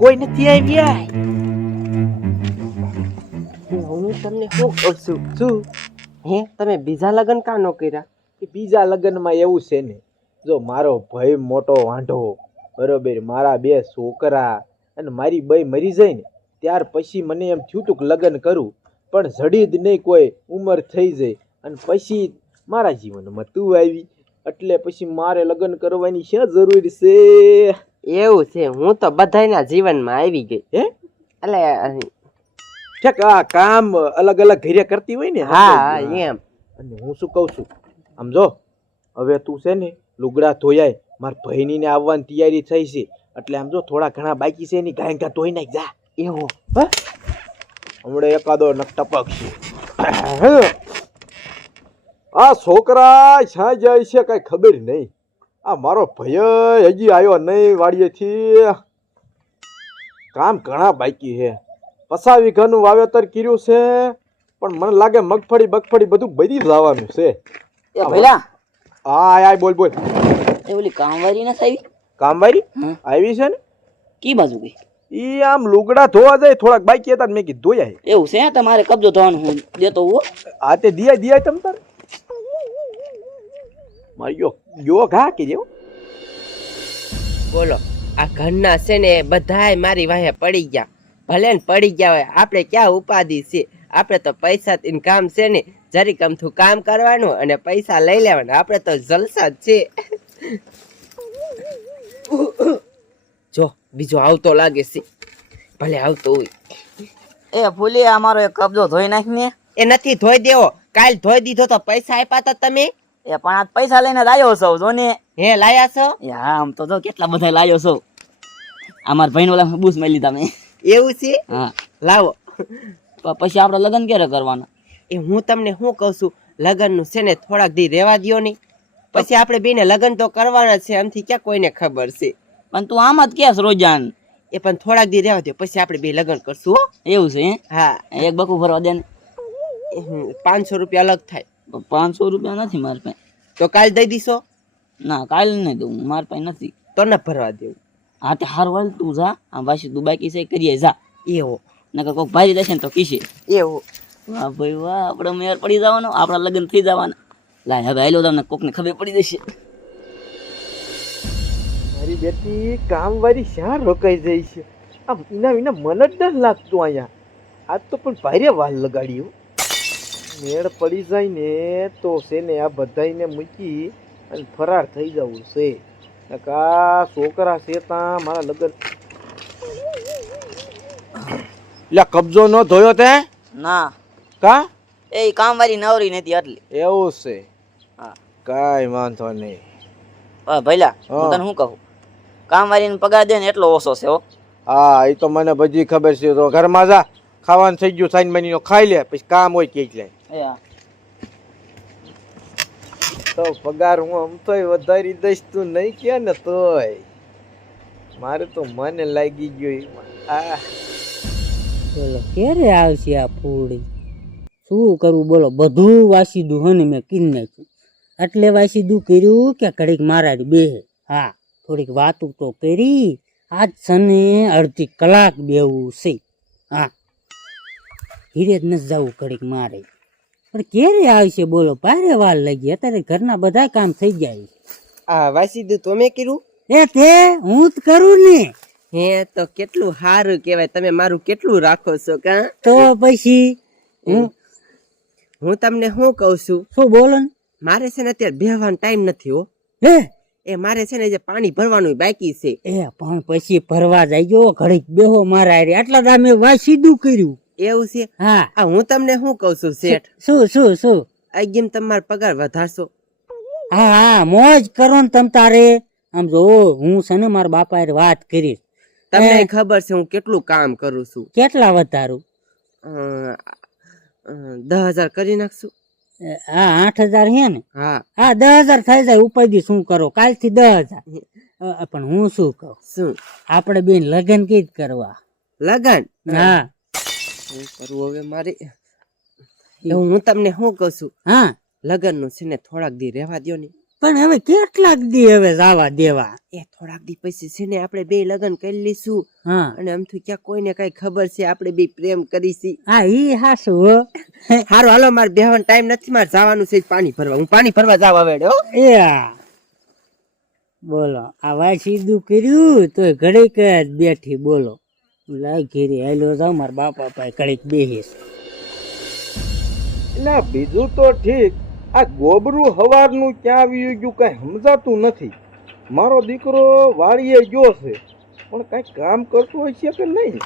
કોઈ નથી આવ્યા હું તમને શું કહું છું? શું? હે? તમે બીજા લગ્ન કા ન કર્યા? કે બીજા લગ્નમાં એવું છે ને જો મારો ભાઈ મોટો વાંઢો બરોબર મારા બે છોકરા અને મારી બઈ મરી જાય ને ત્યાર પછી મને એમ થયું હતું કે લગ્ન કરું પણ જડી જ નહીં કોઈ ઉંમર થઈ જાય. અને પછી મારા જીવનમાં તું આવી એટલે પછી મારે લગ્ન કરવાની શા જરૂર છે? એવું છે હું તો બધાયના જીવનમાં આવી ગઈ. હે? એટલે ઠેક આ કામ અલગ અલગ ઘરે કરતી હોય ને હા. એમ. અને હું શું કહું છું? આમ જો હવે તું છે ને લુગડા ધોયાય મારા ભાઈની ને આવવાની તૈયારી થઈ છે. એટલે આમ જો થોડા ઘણા બાકી છે એની ગાય ગા ધોઈ નાખ જા. એવું. હમણાં એકાદો નક ટપક છે આ છોકરા છા જાય છે કઈ ખબર નહીં. આ મારો ભય હજી આવ્યો નહીં વાડીએથી. કામ ઘણા બાકી છે. પસા વીઘાનું વાવેતર કર્યું છે પણ મને લાગે મગફળી બગફળી બધું બધી જવાનું છે. એ ભઈલા. હા આય બોલ બોલ. એ ઓલી કામવારી નથી આવી? કામવારી? આવી છે ને? કી બાજુ ગઈ? ઈ આમ લુગડા ધોવા જાય થોડાક બાકી હતા ને મેં કીધું ધોયા એવું છે તમારે કબજો થવાનો હું દેતો હું આ તે દિયા દિયા તમ તાર? મારી ગયો ઘા કે જેવો. બોલો આ ઘરના છે ને બધાય મારી વાહે પડી ગયા. ભલે ને પડી ગયા હોય આપણે ક્યાં ઉપાધિ છે? આપણે તો પૈસા કામ છે ને. જરીક અમથું કામ કરવાનું અને પૈસા લઈ લેવાના. આપણે તો જલસા જ છે. જો બીજો આવતો લાગે છે. ભલે આવતો હોય. એ ભૂલી અમારો એક કબજો ધોઈ નાખ ને એ નથી ધોઈ દેવો. કાલ ધોઈ દીધો તો પૈસા આપ્યા તા તમે? એ પણ આ પૈસા લઈને લાયો છો જો ને. હે લાયા છો? હા આમ તો જો કેટલા બધા લાવ્યો છો. અમાર ભાઈ ઓલા બૂસ મેં લીધા મેં એવું છે? હા. લાવો. પછી આપણે લગ્ન ક્યારે કરવાના? એ હું તમને શું કહું છું? લગ્નનું છે ને થોડાક દી રહેવા દ્યો નહીં પછી આપણે બેને લગ્ન તો કરવાના જ છે આમથી ક્યાં કોઈને ખબર છે? પણ તું આમ જ કેસ રોજાન. એ પણ થોડાક દી રહેવા દો પછી આપણે બે લગ્ન કરશું એવું છે હે? હા. એક બકુ ભરવા દે ને. પાંચસો રૂપિયા અલગ થાય. પાંચસો રૂપિયા નથી મારી પાસે. તો કાલ દઈ દીશો? ના કાલે નહીં દઉં. માર પાસે નથી. તો ન ભરવા દેવું. હા તે હાર વાલ તું જા. આ વાસી તું બાકી છે કરીએ જા. એવો. નકર કોક ભારી દેશે ને તો કીશે એવો. વાહ ભાઈ વાહ આપણે મેયર પડી જવાનો આપણા લગ્ન થઈ જવાના. લાય હવે આયલો તમને કોકને ખબર પડી જશે. મારી બેટી કામવાળી શ્યાં રોકાઈ જાય છે? આમ એના વિના મન જ ન લાગતું અહીંયા. આજ તો પણ ભારે વાલ લગાડ્યું. મેળ પડી જાય ને તો છે ને આ બધાને મૂકી અને ફરાર થઈ જવું છે. કા છોકરા છે ત્યાં મારા લગ્ન લે કબજો ન ધોયો તે? ના. કા? એ કામવાળી નવરી નથી એટલે એવું છે? હા. કાઈ વાંધો નહીં. હા ભઈલા હું તને શું કહું? કામવાળીને પગાર દે ને એટલો ઓછો છે હો. હા એ તો મને બધી ખબર છે. તો ઘરમાં જા. ખાવાનું થઈ ગયું સાઈન મહિનો ખાઈ લે પછી કામ હોય કે એટલે. તો પગાર હું આમ તોય વધારી દઈશ તું નહીં કે ને તોય. મારે તો મને લાગી ગયું એમાં. આ. બોલો ક્યારે આવશે આ ફૂડી શું કરવું બોલો બધું વાસીદું હને મેં કીન નાખ્યું. એટલે વાસીદું કર્યું કે ઘડીક મારા બે હા થોડીક વાતું તો કરી. આજ સને અડધી કલાક બેવું છે. હા. ધીરે જ નથી જવું ઘડીક મારે. પણ ક્યારે આવશે બોલો? ભારે વાર લાગી. અત્યારે ઘરના બધા કામ થઈ જાય આ વાસીદું તમે કર્યું. એ તે હું જ કરું ને. હે તો કેટલું સારું કહેવાય. તમે મારું કેટલું રાખો છો કા? તો પછી હું હું તમને શું કહું છું? શું બોલો ને? મારે છે ને અત્યારે બેહવાનો ટાઈમ નથી હો. હે? એ મારે છે ને જે પાણી ભરવાનું બાકી છે. એ પણ પછી ભરવા જાય ઘડીક બેહો મારા. આટલા દામે વા દુ કર્યું. એવું છે? હા. આ હું તમને શું કહું છું શેઠ? શું શું શું? આ જેમ તમારો પગાર વધારશો. હા હા મોજ કરો ને તમ તારે. આમ જો હું છે ને મારા બાપા વાત કરીશ તમને ખબર છે હું કેટલું કામ કરું છું? કેટલા વધારું? દસ હજાર કરી નાખશું. હા આઠ હજાર હે ને? હા. હા દસ હજાર થઈ જાય ઉપાધિ શું કરો? કાલથી દસ હજાર. પણ હું શું કહું? શું? આપણે બેન લગ્ન કઈ જ કરવા? લગન? હા. શું હવે મારે? હું તમને શું કહું છું? હા. લગનનું છે ને થોડાક દી રહેવા દ્યો ને. પણ હવે કેટલાક દી હવે જવા દેવા? એ થોડાક દી પછી છે ને આપણે બે લગ્ન કરી લઈશું. હા. અને આમથી ક્યાં કોઈને કઈ ખબર છે આપણે બે પ્રેમ કરીશી હા ઈ હાસુ હારો હાલો મારે બેહવાનો ટાઈમ નથી મારે જવાનું છે પાણી ભરવા. હું પાણી ભરવા જાવ વેડ્યો એ બોલો આ વાય સીધું કર્યું તોય ઘડીક જ બેઠી બોલો. લાય ઘેરી હાલો જાવ મારા બાપા પાસે ઘડીક બેહીશ. એટલે બીજું તો ઠીક આ ગોબરું હવારનું ક્યાં આવી ગયું કાંઈ સમજાતું નથી. મારો દીકરો વાડીએ ગયો છે પણ કાંઈ કામ કરતો હોય છે કે નહીં?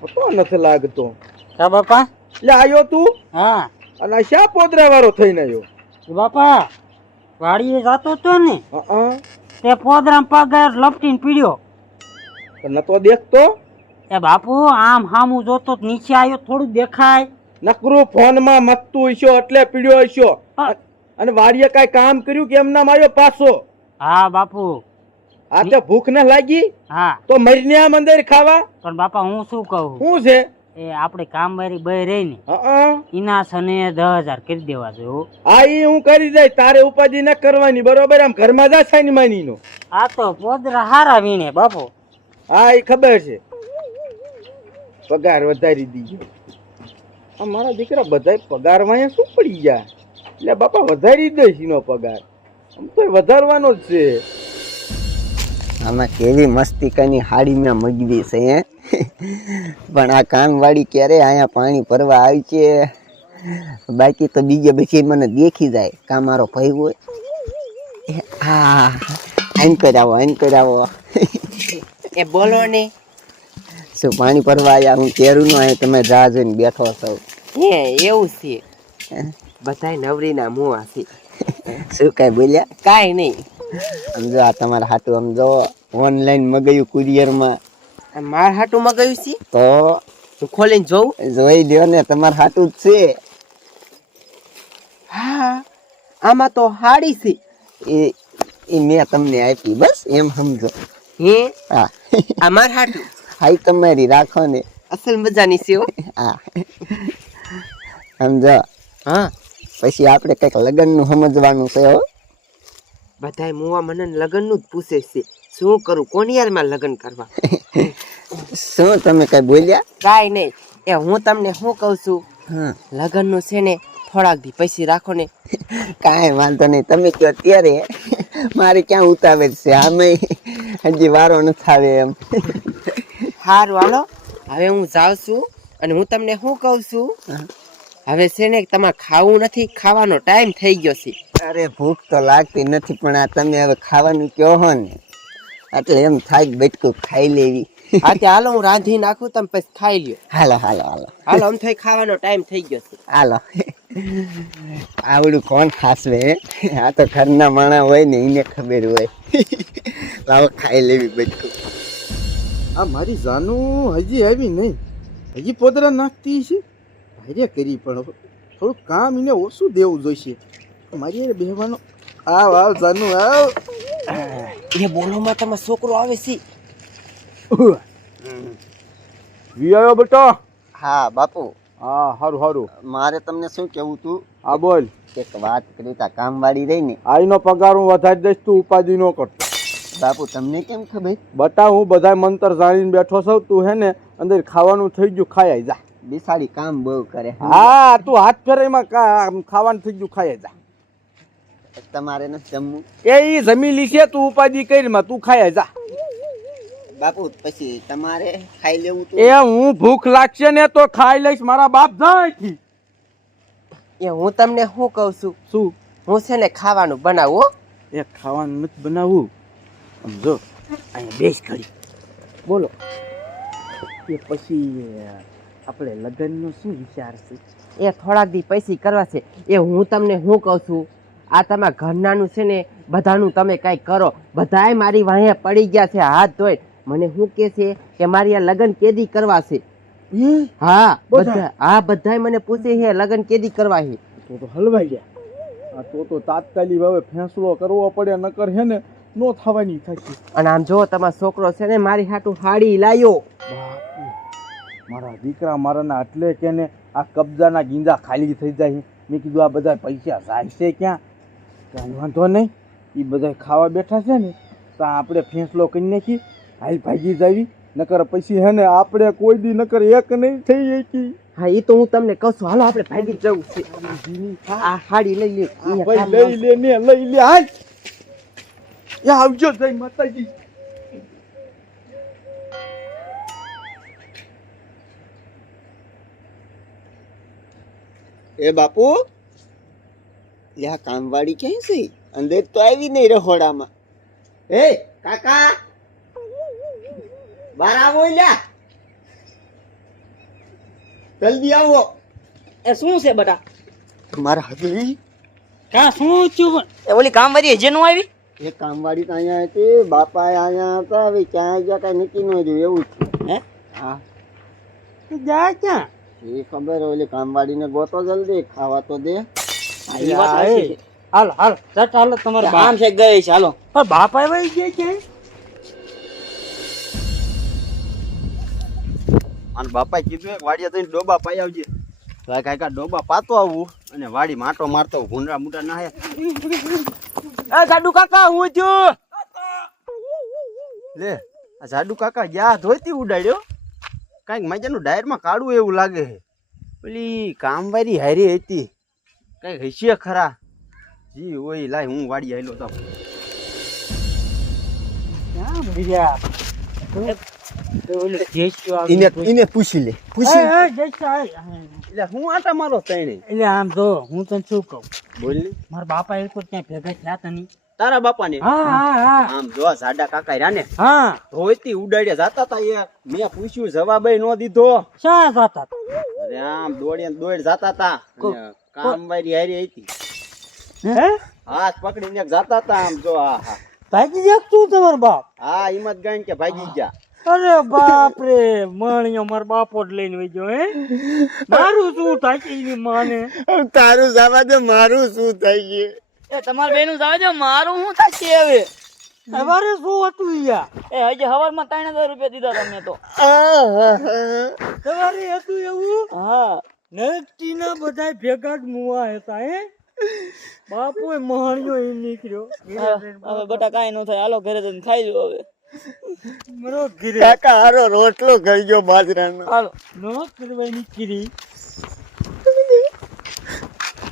પતો નથી લાગતો. હા બાપા? એટલે આવ્યો તું? હા. અને શા પોદરા વાળો થઈને આવ્યો બાપા વાડીએ જતો તો ને? તે પોદરામ પગ લપટીને પીડ્યો. નતો દેખતો? એ બાપુ આમ હામું જોતો નીચે આવ્યો થોડું દેખાય. નકરું ફોનમાં મથતું હશો એટલે પીડ્યો હશો. અને વાડીએ કાંઈ કામ કર્યું કે એમનામ આવ્યો પાછો? હા બાપુ. આ તો ભૂખ ને લાગી? હા. તો મરીને આ મંદિર ખાવા? પણ બાપા હું શું કહું? શું છે? એ આપણે કામવાળી બે રહી ને એના સને દસ હજાર કરી દેવા જો હા. આ ઈ હું કરી દઈ તારે ઉપાધિ ન કરવાની બરોબર? આમ ઘરમાં જા સાઈન માની નો આ તો પોદરા હારા વીણે બાપુ. હા એ ખબર છે. પગાર વધારી દીજો આ મારા દીકરા બધા પગારમાં અહીંયા શું પડી ગયા એટલે બાપા વધારી દઈશ એનો પગાર. આમ તો વધારવાનો જ છે. આમાં કેવી મસ્તી કાની હાડી મેં મગવી છે હે? પણ આ કામવાળી ક્યારે અહીંયા પાણી ભરવા આવી છે? બાકી તો બીજે પછી મને દેખી જાય કા મારો ભાઈ હોય. હા આ આઈન કરાવો આઈન કરાવો. એ બોલો ને. શું પાણી ભરવા આવ્યા હું કેરું નો અહીં તમે જા જોઈને બેઠો છો. હે એવું છે. બધાય નવરીના મુવા છે. શું કઈ બોલ્યા? કાંઈ નહીં. સમજો આ તમારા હાટું સમજો ઓનલાઈન મગાયું કુરિયરમાં. માર હાટું મગાયું છે? તો? હું ખોલીને જોઉં? જોઈ લ્યો ને તમારા હાટું જ છે. હા આમાં તો હાડી છે. એ એ મેં તમને આપી બસ એમ સમજો. હે? હા. આ માર હાટું. હાઈ તમારી રાખો ને અસલ મજાની છે હો. સમજો. હા. પછી આપણે કંઈક લગ્નનું સમજવાનું છે હો. બધાય મુવા મને લગ્નનું જ પૂછે છે. શું કરું? કોની યારમાં લગ્ન કરવા? શું તમે કઈ બોલ્યા? કાંઈ નહીં. એ હું તમને શું કહું છું? હા. લગ્નનું છે ને થોડાક દી પૈસા રાખો ને. કાંઈ વાંધો નહીં. તમે કહો ત્યારે મારે ક્યાં ઉતાવળ છે? આમે હજી વારો નથી આવે એમ. સારું હાલો. હવે હું જાઉં છું અને હું તમને શું કહું છું? હવે છે ને તમારે ખાવું નથી ખાવાનો ટાઈમ થઈ ગયો છે. અરે ભૂખ તો લાગતી નથી પણ આ તમે હવે ખાવાનું કહો હો ને. એટલે એમ થાય કે બેટકું ખાઈ લેવી. તે હાલો હું રાંધી નાખું તમે પછી ખાઈ લ્યો. હાલો હાલો હાલો. હાલો આમ થઈ ખાવાનો ટાઈમ થઈ ગયો છે. હાલો. આવડું કોણ ખાસવે? આ તો ઘરના માણા હોય ને એને ખબર હોય. લાવો ખાઈ લેવી બધું આ મારી જાનું હજી આવી નહીં. હજી પોદરા નાખતી છે ભારે કરી પણ થોડું કામ એને ઓછું દેવું જોઈશે. મારી હારે બેહવાનો આવ આવ જાનુ આવ. એ બોલોમાં તમે છોકરો આવે છે. વી આવ્યો બેટા? હા બાપુ. હા હારું હારું. મારે તમને શું કેવું તું? હા બોલ. એક વાત કરી તા કામવાળી રહી ને. આઈનો પગાર હું વધારી દઈશ તું ઉપાધિ ન કરતો બાપુ તમને કેમ ખબર? બટા હું બધા મંતર જાણીને બેઠો છું તું હે ને અંદર ખાવાનું થઈ ગયું ખાઈ જા. બિસાડી કામ બહુ કરે. હા તું હાથ ફેરાઈમાં ખાવાનું થઈ ગયું ખાઈ જા. તમારે ને જમવું? એ ઈ જમીલી છે તું ઉપાધિ કરીમાં તું ખાઈ જા. બાપુ પછી તમારે ખાઈ લેવું તું એ હું ભૂખ લાગશે ને તો ખાઈ લઈશ મારા બાપ જાય એ હું તમને શું કહું છું? શું? હું છે ને ખાવાનું બનાવું હો. એ ખાવાનું નથી બનાવવું સમજો અહીંયા બેસ કરી બોલો. એ પછી આપણે લગ્નનો શું વિચાર છે? એ થોડાક દી પૈસી કરવા છે. એ હું તમને શું કહું છું? આ તમારા ઘરનાનું છે ને બધાનું તમે કાંઈ કરો. બધાએ મારી વાંહે પડી ગયા છે હાથ ધોઈ. મને શું કે છે કે મારી આ લગ્ન કેદી કરવા છે? હા? બધા? હા બધાય મને પૂછે છે લગ્ન કેદી કરવા છે? તો તો હલવાઈ ગયા. આ તો તો તાત્કાલિક હવે ફેંસલો કરવો પડે નકર હે ને નો થવાની થશે અને આમ જો તમારો છોકરો છે ને મારી હાટું હાડી લાયો. મારા દીકરા મારાના એટલે કે ને આ કબજાના ગીંજા ખાલી થઈ જાય. મેં કીધું આ બધા પૈસા જાય છે ક્યાં? કાંઈ વાંધો નહીં. એ બધા ખાવા બેઠા છે ને તો આપણે ફેંસલો કરી નાખી. હાલ ભાગી જાવી. નકર પછી હે ને આપણે કોઈ દી નકર એક નહીં થઈ શકી હા એ તો હું તમને કહું છું. હાલો આપણે ભાગી જવું છે. આ હાડી લઈ લે લઈ લે ને લઈ લે. હાલ. એ આવજો જય માતાજી એ બાપુ યા કામવાળી ક્યાં છે? અંદર તો આવી નહીં રહોડામાં એ કાકા બાર આવો લ્યા. જલ્દી આવો. એ શું છે બટા? મારા હજી કા શું થયું? એ ઓલી કામવાળી હજી નો આવી? એ કામવાળી તો અહીંયા હતી બાપા અહીંયા હતા હવે ક્યાં ગયા કઈ નક્કી ન જોયું એવું છે. હે? હા. જા ક્યાં? એ ખબર ઓલી કામવાળીને ગોતો જલ્દી ખાવા તો દે. છે. હાલ હાલ ચટ હાલ તમારું કામ છે ગઈ છે હાલો. પણ બાપ આવ્યા ગયા ક્યાં અને બાપાએ કીધું એક વાડિયા થઈને ડોબા પાઈ આવજે. કાંઈ કાંઈ ડોબા પાતો આવું અને વાડી માટો મારતો ભૂંડા ભૂંડરા મોટા ના હે એ જાડુ કાકા હું થયું લે આ જાડુ કાકા ગયા ધોતી ઉડાડ્યો? કાંઈક મજાનું ડાયરમાં કાઢવું એવું લાગે છે. પેલી કામવારી હારી હતી. કાંઈક હસીએ ખરા. જી ઓય લાય હું વાડી આવેલો તો. ક્યાં ભર્યા? પૂછી લે. પૂછી. એટલે હું આટા મારો તણે એટલે આમ જો હું તને શું કહું? બોલ મારા બાપા એક વાર ત્યાં ભેગા થયા તા તારા બાપાને? હા હા હા. આમ જો જાડા કાકા રહ્યા હા. ધોતી ઉડાડ્યા જાતા તા મેં પૂછ્યું જવાબ નો દીધો. શા જતા અરે આમ દોડી દોડ જાતા તા. કામ કામવારી હારી હતી હે? હાથ પકડીને ને જાતા તા આમ જો હા હા. ભાગી ગયા તું તમારો બાપ? હા હિંમત ગાઈને કે ભાગી ગયા. અરે બાપ રે મણિયો મારો બાપો જ લઈને વઈ ગયો હે? મારું શું થાય છે એની માને તારું જવા દે મારું શું થાય છે એ તમાર બેનું જવા દે મારું શું થશે હવે? તમારે શું હતું યા એ હજી હવારમાં ત્રણ હજાર રૂપિયા દીધા તમે તો. તમારે હતું એવું? હા. નરકટીના બધા ભેગા જ મુવા હતા હે? બાપુ માણ્યો એ નીકળ્યો. હવે બટા કાંઈ ન થાય. હાલો ઘરે જઈને ખાઈ લો હવે. મરો ગીરી કાકા હારો રોટલો ગઈ ગયો બાજરાનો. હાલો. નો કરવાની કીરી.